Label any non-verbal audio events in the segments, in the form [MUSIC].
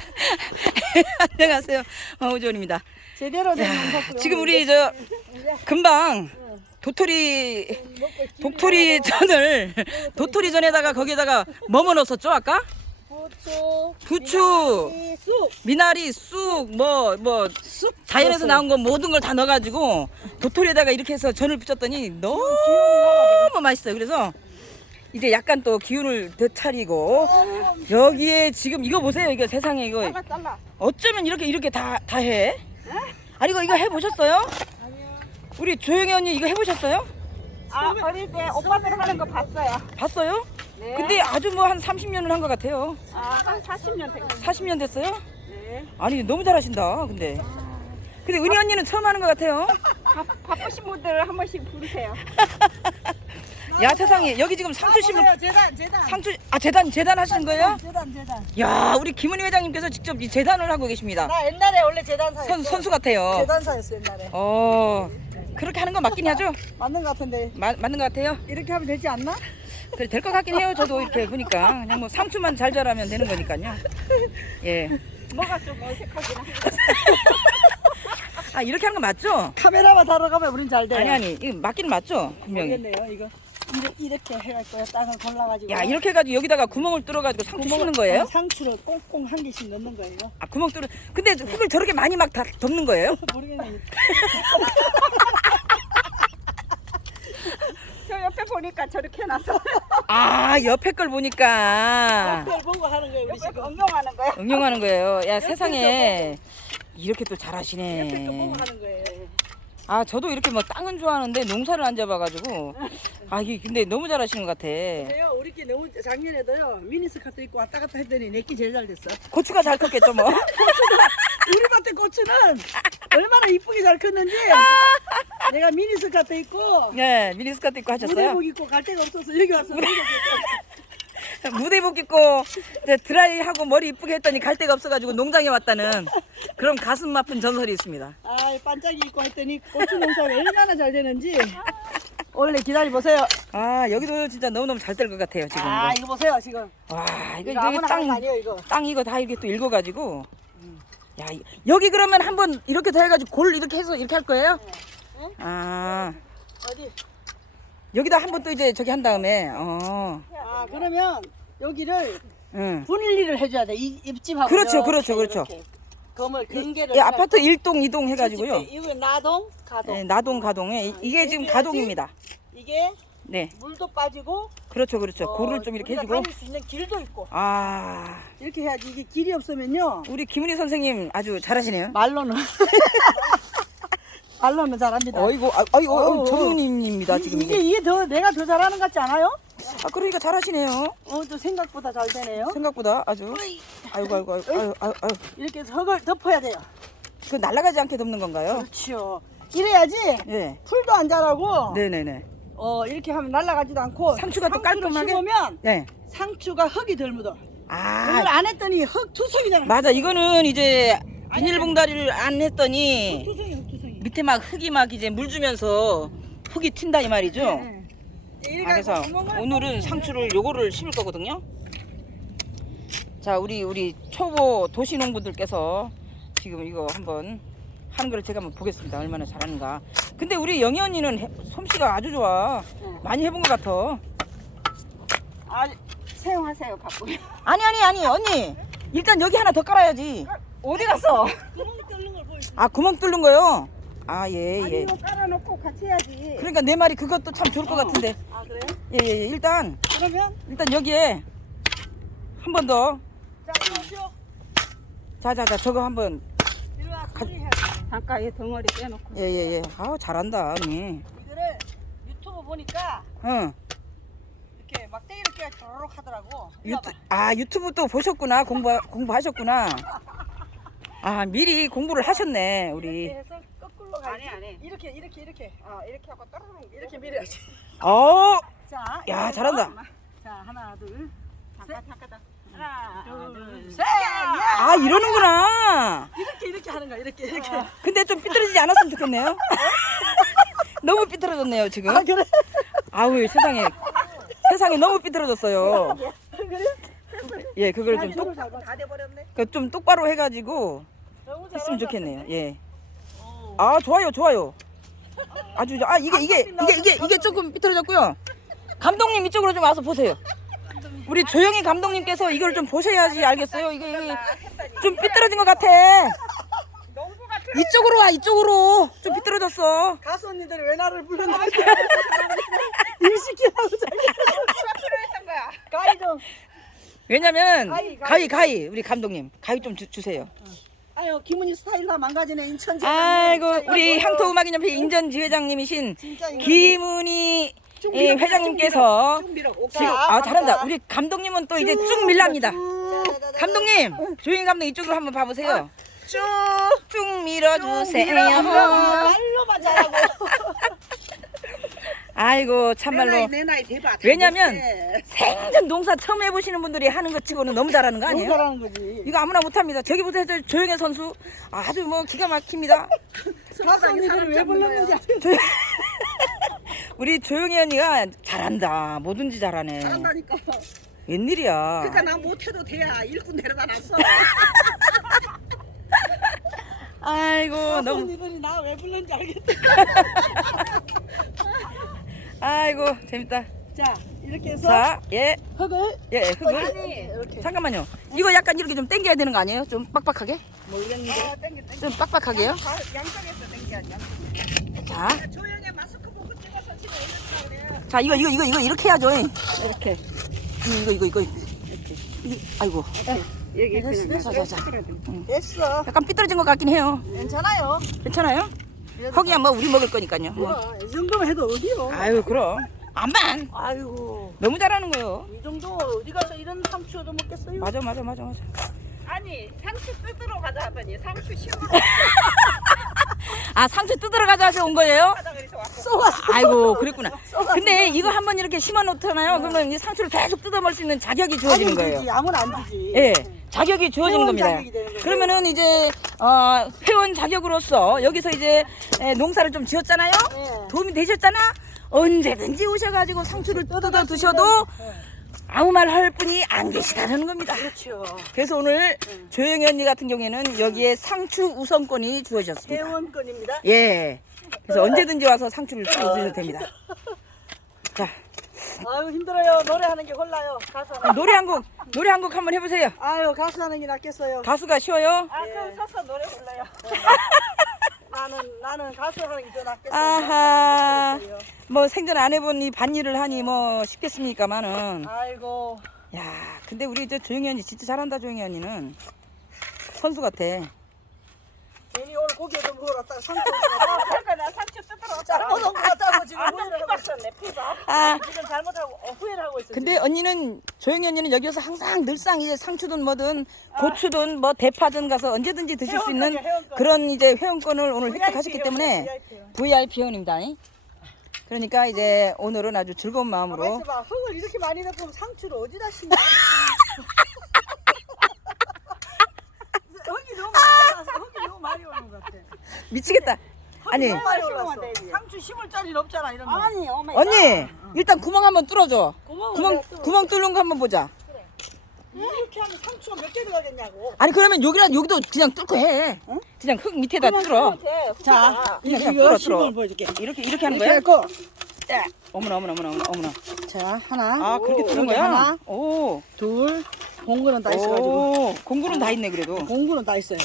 [LAUGHS] 안녕하세요. 어우존입니다. 제대로 된 지금 우리 저 금방 도토리 독토리 전을 도토리 전에다가 거기다가 뭐뭐 넣었었죠 아까? 부추, 부추, 미나리, 쑥, 미나리, 쑥, 뭐뭐 자연에서 나온 거 모든 걸 다 넣어가지고 도토리에다가 이렇게 해서 전을 붙였더니 너무 맛있어요. 그래서 이제 약간 또 기운을 되차리고 여기에 지금 이거 보세요. 이거 세상에 이거 잘라 잘라. 어쩌면 이렇게 이렇게 다 다 해? 아니 이거 이거 해보셨어요? 우리 조영이 언니 이거 해보셨어요? 아 어릴 때 오빠들 하는 거 봤어요. 봤어요? 네. 근데 아주 뭐 한 30년을 한 것 같아요. 아한 40년 됐어요. 40년 됐어요? 네. 아니 너무 잘하신다. 근데 근데 은희 언니는 처음 하는 것 같아요. [LAUGHS] 바, 바쁘신 분들 한 번씩 부르세요. [LAUGHS] 야 세상에 여기 지금 상추 심을 재단 재단. 상추 아 재단 재단 하시는 거예요? 재단 재단. 야 우리 김은희 회장님께서 직접 이 재단을 하고 계십니다. 나 옛날에 원래 재단사였어. 선 선수 같아요. 재단사였어 옛날에. 어 그렇게 하는 건 맞긴 하죠? 맞는 것 같은데 마, 맞는 것 같아요. 이렇게 하면 되지 않나? 그래 될 것 같긴 해요. 저도 이렇게 보니까 그냥 뭐 상추만 잘 자라면 되는 거니까요. 예. 뭐가 좀 어색하긴 한데. 아 이렇게 하는 거 맞죠? 카메라만 달아가면 우린 잘 돼요. 아니 아니 이거 맞긴 맞죠? 분명히. 모르겠네요 이거. 이렇게, 이렇게 해갖고 땅을 골라가지고. 야 이렇게 해가지고 여기다가 구멍을 뚫어가지고 상추 심는 거예요? 상추를 꽁꽁 한 개씩 넣는 거예요. 아 구멍 뚫어. 근데 흙을 저렇게 많이 막 다 덮는 거예요? [LAUGHS] 모르겠네. [LAUGHS] 저 옆에 보니까 저렇게 해놨어. 아 옆에 걸 보니까 옆에 보고 하는 거예요 우리 지금. 응용하는 거야. 응용하는 거예요. 야 세상에 이렇게 또 옆에 거 잘하시네. 보고 하는 거예요. 아 저도 이렇게 뭐 땅은 좋아하는데 농사를 안 잡아가지고 [LAUGHS] 아 이게 근데 너무 잘하시는 것 같아. 그래요. 우리 끼 너무 작년에도요 미니스커트 입고 왔다 갔다 했더니 내 끼 제일 잘 됐어. 고추가 잘 컸겠죠 뭐. [LAUGHS] 우리 밭에 고추는 얼마나 이쁘게 잘 컸는지 내가 미니스커트 입고 네 미니스커트 입고 하셨어요. 무대복 입고 갈 데가 없어서 여기 와서 무대복 입고 이제 드라이 하고 머리 이쁘게 했더니 갈 데가 없어가지고 농장에 왔다는 그런 가슴 아픈 전설이 있습니다. 아 반짝이 입고 했더니 고추 농사가 얼마나 잘 되는지 원래 기다려 보세요. 아 여기도 진짜 너무너무 잘 될 것 같아요 지금. 아 이거 보세요 지금. 와 이거 이거 아무나 하는 거 땅, 아니에요 이거. 땅 이거 다 이렇게 또 읽어가지고. 야 이- 여기 그러면 한번 이렇게 다 해가지고 골 이렇게 해서 이렇게 할 거예요? 네? 아 어디? 여기다 한번 또 이제 저기 한 다음에 어. 아 그러면 여기를 응. 분리를 해줘야 돼. 이 입집하고 그렇죠, 그렇죠, 그렇죠. 이렇게. 검을 근개를 예, 아파트 일동이동 해가지고요. 이거 나동 가동. 예, 나동 가동에 이- 이게 지금 가동입니다. 이게 네, 물도 빠지고 그렇죠, 그렇죠. 어, 골을 좀 이렇게 해주고. 다닐 수 있는 길도 있고 아, 이렇게 해야지 이게 길이 없으면요 우리 김은희 선생님 아주 잘하시네요. 말로는 [LAUGHS] 말로는 잘합니다. 어이구, 아, 어이구, 어이구, 어어. 전문입니다 지금 이게. 이게 더 내가 더 잘하는 것 같지 않아요? 아, 그러니까 잘하시네요. 어 또 생각보다 잘 되네요. 생각보다 아주. 아이고, 아이고, 아이고, 아이고, 아이고, 아이고. 이렇게 해서 흙을 덮어야 돼요. 그 날아가지 않게 덮는 건가요? 그렇죠. 이래야지 네, 풀도 안 자라고 네, 네, 네. 어 이렇게 하면 날아가지도 않고 상추가 또 상추를 깔끔하게? 심으면 네. 상추가 흙이 덜 묻어. 아, 이걸 안 했더니 흙 투성이잖아. 맞아. 이거는 이제 비닐봉다리를 안 했더니 투성이 흙 투성이. 밑에 막 흙이 막 이제 물 주면서 흙이 튄다 이 말이죠. 네. 아, 그래서 오늘은 상추를 요거를 심을 거거든요. 자, 우리 우리 초보 도시 농부들께서 지금 이거 한번 하는 걸 제가 한번 보겠습니다. 얼마나 잘하는가. 근데 우리 영희 언니는 해- 솜씨가 아주 좋아. 네. 많이 해본 것 같아. 아 사용하세요 갖고. 아니 아니 아니 언니 일단 여기 하나 더 깔아야지. 어디 갔어? 구멍 뚫는 걸 보여. 아 구멍 뚫는 거요? 아예 아니 예. 이거 깔아놓고 같이 해야지. 그러니까 내 말이 그것도 참 좋을 것 어. 같은데. 아 그래요? 예예 예, 일단 그러면 일단 여기에 한 번 더. 자 자자자 저거 한번 이리 와 가- 해. 잠깐 이 덩어리 빼놓고. 예예 예. 아우 잘한다 언니. 이거를 유튜브 보니까 응. 이렇게 막대기 이렇게 도로록 하더라고. 유튜. 아 유튜브 또 보셨구나 공부 공부하셨구나. [LAUGHS] 아 미리 공부를 하셨네 우리. 이렇게 해서 거꾸로 가야지. 아니 아니. 이렇게 이렇게 이렇게. 어 이렇게 하고 따르릉 이렇게 밀어야지. 어. 자. 야, 잘한다. 자 하나 둘. 잠깐 잠깐 하나 둘 셋. 셋. 아 이러는구나. 이렇게 이렇게 하는 거야 이렇게 이렇게. 근데 좀 삐뚤어지지 않았으면 좋겠네요. [LAUGHS] 너무 삐뚤어졌네요 지금. 아 그래? 아우 세상에 세상에 너무 삐뚤어졌어요. 그래? 예 그걸 좀 똑. 다 돼버렸네. 그 좀 똑바로 해가지고 했으면. 좋겠네요. 예. 어. 아 좋아요 좋아요. 아주. 아 이게 이게 이게 이게 이게 조금 삐뚤어졌고요. 감독님 이쪽으로 좀 와서 보세요. 우리 조영희 감독님께서 이걸 좀 보셔야지 알겠어요. 이게, 이게 좀 삐뚤어진 것 같아. 이쪽으로 와 이쪽으로 좀 삐뚤어졌어. 가수 언니들이 왜 나를 불렀나? 일 시키라고 자기. 가위 좀. 왜냐면 가위, 가위 가위 우리 감독님 가위 좀 주, 주세요. 아유 김은희 스타일 다 망가지네 인천 아이고 우리 향토 음악인연회 인전 지회장님이신 진짜 이거 김은희 쭉 예, 밀어, 회장님께서 쭉 밀어. 지금 아 잘한다. 우리 감독님은 또 이제 쭉 밀랍니다. 감독님 조영희 감독 이쪽으로 한번 봐보세요. 쭉. 쭉 밀어주세요. 말로만 잘하고. [LAUGHS] 아이고 내 참말로 나이 내 나이 대박. 왜냐면 생전 농사 처음 해보시는 분들이 하는 것 치고는 너무 잘하는 거 아니에요? 잘하는 거지. 이거 아무나 못합니다. 저기 보세요, 저 조영애 선수 아주 뭐 기가 막힙니다. [LAUGHS] 가수 언니들이 왜 불렀는지? [LAUGHS] 우리 조영애 언니가 잘한다. 뭐든지 잘하네. 잘한다니까. 웬일이야? 그러니까 나 못해도 돼야 일꾼 데려다 놨어. [LAUGHS] 아이고 가수 너무 언니들이 나 왜 불렀는지 알겠다. 아이고 재밌다. 자 이렇게 해서 자, 예, 흙을 예, 흙을 아니 이렇게 잠깐만요. 이거 약간 이렇게 좀 당겨야 되는 거 아니에요? 좀 빡빡하게? 모르겠는데. 아, 땡겨 땡겨. 좀 빡빡하게요? 양쪽에서 땡겨야지. 양쪽에. 자, 조용히 마스크 보고 찍어서 지금 올렸다 그래. 자 이거 이거 이거 이거 이렇게 해야죠. 이렇게. 이거 이거 이거 이거. 이, 아이고. 여기 그냥 자, 자, 자. 됐어. 약간 삐뚤어진 것 같긴 해요. 괜찮아요. 괜찮아요? 허기야 뭐 우리 먹을 거니까요. 뭐. 뭐, 이 정도면 해도 어디요? 아유 그럼. 암만 아이고 너무 잘하는 거요. 이 정도 어디 가서 이런 상추 얻어 먹겠어요? 맞아 맞아 맞아 맞아. 아니 상추 뜯으러 가자 하더니 상추 심으러 [LAUGHS] 아 상추 뜯으러 가자 해서 온 거예요? 가자 그래서 왔어 쏘았어. 아이고 그랬구나. 근데 이거 한번 이렇게 심어 놓잖아요. 그러면 이 상추를 계속 뜯어 먹을 수 있는 자격이 주어지는 거예요. 주지, 아무나 안 주지. 예, 자격이 주어지는 겁니다. 자격이 되는 거죠. 그러면은 이제 어, 회원 자격으로서 여기서 이제 에, 농사를 좀 지었잖아요. 예. 도움이 되셨잖아. 언제든지 오셔가지고 상추를 뜯어 드셔도 아무 말 할 분이 안 계시다는 겁니다. 그렇죠. 그래서 오늘 조영희 언니 같은 경우에는 여기에 상추 우선권이 주어졌습니다. 회원권입니다. 예. 그래서 언제든지 와서 상추를 뜯어 드셔도 됩니다. 자, 아유 힘들어요. 노래하는 게 홀라요. 가수 하는. 노래 한 곡, 노래 한 곡 한번 해보세요. 아유 가수 하는 게 낫겠어요. 가수가 쉬워요? 아 그럼 서서 노래 불러요 [LAUGHS] 나는 나는 가수 하는 게 더 낫겠어요. 아하. 뭐 생전 안 해본 이 반일을 하니 뭐 쉽겠습니까만은. 아이고 야, 근데 우리 저 조영희 언니 진짜 잘한다 조영희 언니는 선수 같아. 괜히 오늘 고기 좀 먹으러 왔다가 상추 그러니까 [LAUGHS] 나 상추 뜯으러 잘못 온것 같다고 지금 후회를 하고 있어. 피봤었네 피봐 아, 지금 잘못하고 어, 후회를 하고 있어. 근데 언니는 조영희 언니는 여기서 항상 늘상 이제 상추든 뭐든 고추든 뭐 대파든 가서 언제든지 드실 수 있는 회원권이야, 회원권. 그런 이제 회원권을 오늘 획득하셨기 VIP 때문에 회원. VIP 회원입니다. 그러니까 이제 오늘은 아주 즐거운 마음으로 있어봐. 흙을 이렇게 많이 넣고 지를 어디다 심냐? 흙이 [LAUGHS] 너무 많이 올라서 흙이 너무 많이 오는 것 같아. 미치겠다. 아니 많이 올랐어. 상추 심을 자리는 없잖아 이런 거. 아니 어머 언니 일단 구멍 한번 뚫어줘. 구멍을 구멍 왜 뚫어? 구멍 뚫는 거 한번 보자. 이렇게 하면 상추가 몇 개 들어가겠냐고. 아니 그러면 여기라 여기도 그냥 뚫고 해. 그냥 흙 밑에다 뚫어. 자, 그냥 그냥 이거 뚫어, 뚫어. 보여줄게. 이렇게 이렇게 하는 이렇게 거야? 야, 어머나 어머나 어머나 어머나. 자 하나. 아 그렇게 뚫는 거야? 하나, 오. 둘, 공구는 다 있어가지고. 오. 공구는 다 있네 그래도. 공구는 다 있어요.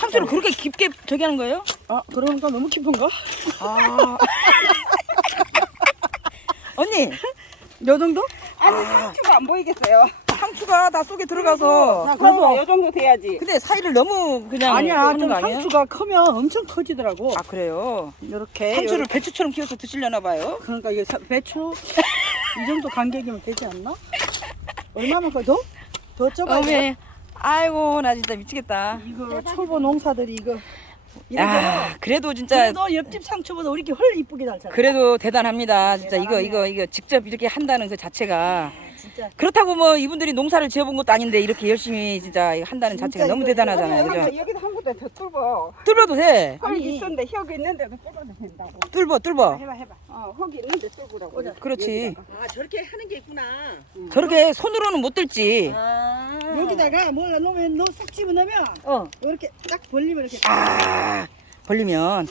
상추를 그렇게 깊게 저기 하는 거예요? 아 그러니까 너무 깊은가? 아. [LAUGHS] 언니 요 정도? 아니 상추가 안 보이겠어요 상추가 다 속에 들어가서 자, 그럼 그래도 요 정도 돼야지 근데 사이를 너무 그냥 아니야. 하는 좀 거 아니에요? 상추가 크면 엄청 커지더라고. 아 그래요? 이렇게 상추를 배추처럼 키워서 드시려나 봐요. 그러니까 이게 사- 배추 이 정도 간격이면 되지 않나? 얼마만 더? 더 쪄봐야 돼? 어메, 아이고 나 진짜 미치겠다. 이거 초보 농사들이 이거 야, 그래도 진짜 너 옆집 상추보다 우리 이렇게 헐 이쁘게 잘 자라. 그래도 대단합니다. 진짜 이거 이거 이거 직접 이렇게 한다는 그 자체가 진짜. 그렇다고 뭐 이분들이 농사를 지어본 것도 아닌데 이렇게 열심히 진짜 한다는 자체가 너무 대단하잖아요. 그죠? 여기다 한 군데 더 뚫어. 뚫어도 돼. 흙이 아니. 있었는데 흙이 있는데도 뚫어도 된다고. 뚫어, 뚫어. 해봐 해봐. 어, 흙이 있는데 뚫으라고. 그렇지. 아 저렇게 하는 게 있구나. 저렇게 손으로는 못 뚫지. 아. 여기다가 뭘 넣으면 너싹 집어넣으면 어. 이렇게 딱 벌리면 이렇게. 아, 벌리면.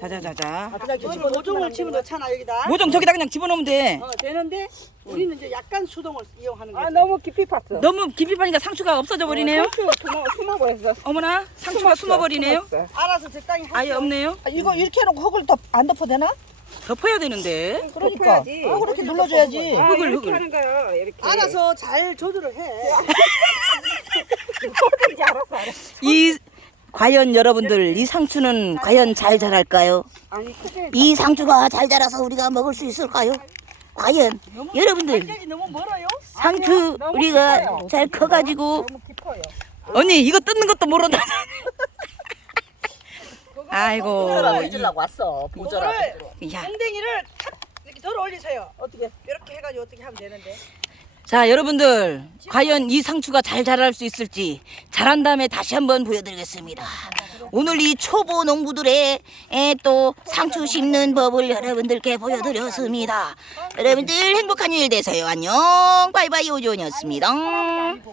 자자자자. 이거는 모종을 집어 넣잖아 여기다. 모종 저기다 그냥 집어넣으면 돼. 어 되는데 우리는 이제 약간 수동을 이용하는 거지. 아 너무 깊이 팠어. 너무 깊이 파니까 상추가 없어져 버리네요. 상추 숨어 숨어고 했어. 어머나, 상추가 숨어 버리네요. 숨었어. 알아서 적당히 하세요. 아예 없네요. 아, 이거 이렇게 해놓고 흙을 더안 덮어 되나? 덮어야 되는데. 그러니까. 덮어야지. 아, 그렇게 눌러줘야지. 아, 흙을, 이렇게 흙을. 하는 거야. 이렇게. 알아서 잘 조절을 해. [LAUGHS] 이 과연 여러분들 이 상추는 과연 잘 자랄까요? 이 상추가 잘 자라서 우리가 먹을 수 있을까요? 과연 여러분들? 상추 우리가. 잘 커가지고. 언니 이거 뜯는 것도 모른다. 아이고. 해주려고 왔어. 이거를 야. 엉덩이를 탁 이렇게 덜어 올리세요. 어떻게? 이렇게 해가지고 어떻게 하면 되는데? 자 여러분들 과연 이 상추가 잘 자랄 수 있을지 자란 다음에 다시 한번 보여드리겠습니다. 오늘 이 초보 농부들의 에, 또 상추 심는 법을 여러분들께 보여드렸습니다. 여러분들 행복한 일 되세요. 안녕. 바이바이 오존이었습니다.